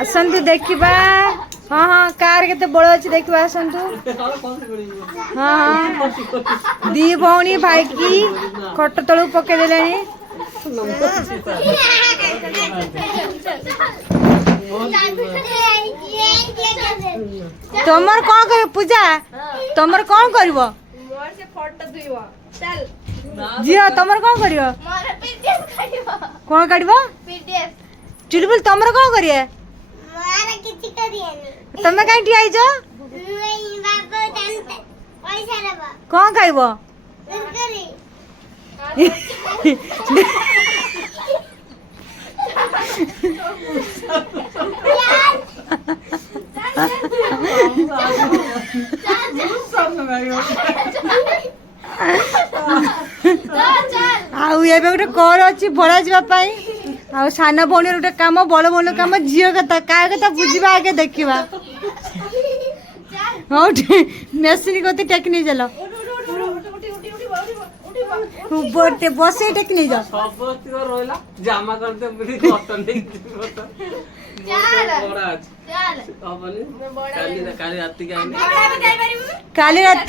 आसतु देखा। हाँ हाँ कार के बड़ अच्छी देखा आसतु। हाँ हाँ दी भौणी भाई की खट तलू पकईदे। तुमर कौन कर पूजा तुमर कौन कर झील तुमर कौन कर कौन काट चुलबुल तुमर कौन करिए तमें कहीं ठियाईच कौन खाइब आउ गोटे कल अच्छी भड़ा जावाई आ सान भौणी गोटे कम बड़ भौणी कम झील कथा क्या बुझा आगे देखा हाँ मेसीन को टेक नहीं चल बस टेक नहीं जा काली रात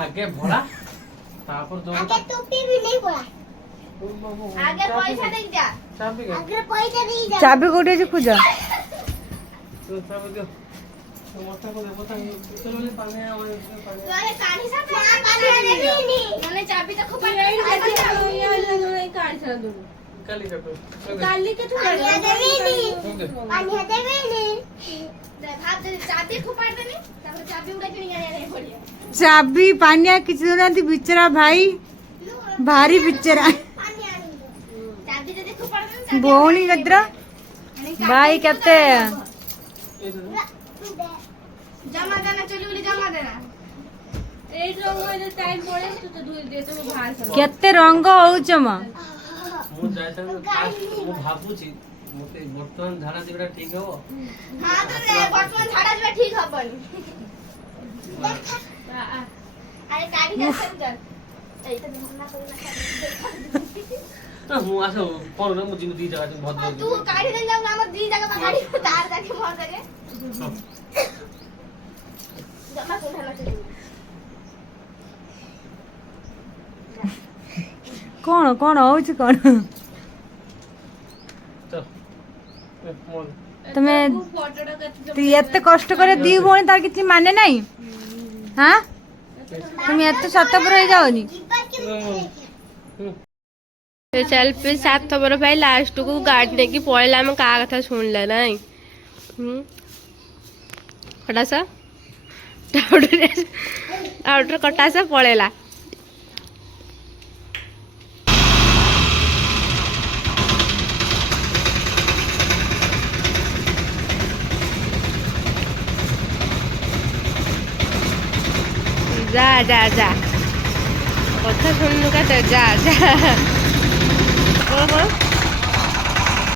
आगे भरा चाबी कौटे खोज चाबी पानिया किसी दौना बिचरा भाई भारी बिचरा भौणी कतर भाई केते जमा देना चुलबुली जमा देना केते रंग होउछ म मु जायता मु भाबुची मोते वर्तमान धारा दिबा ठीक हो हां तो वर्तमान धारा दिबा ठीक हबन अरे काटी जा चल ए त ना ना मु आसो पर मु जिन दी जगह बहुत तू काटी दे जाऊ हमर दी जगह पर काटी तार जाके मोर जगह जमा कोठा चली कौन कौन होउछ कौन तुम्हें तू एत कष्ट करे दी भौणी तार किसी माने नहीं हाँ तुम एत सतपर हो जाओनी चल पे 7 थबर भाई लास्ट को गाड़ी लेके पड़ेला आम क्या कथा शुणला ना कटासा आउटर कटासा पड़ेला जा जा जा कथा सुन का तो जा जा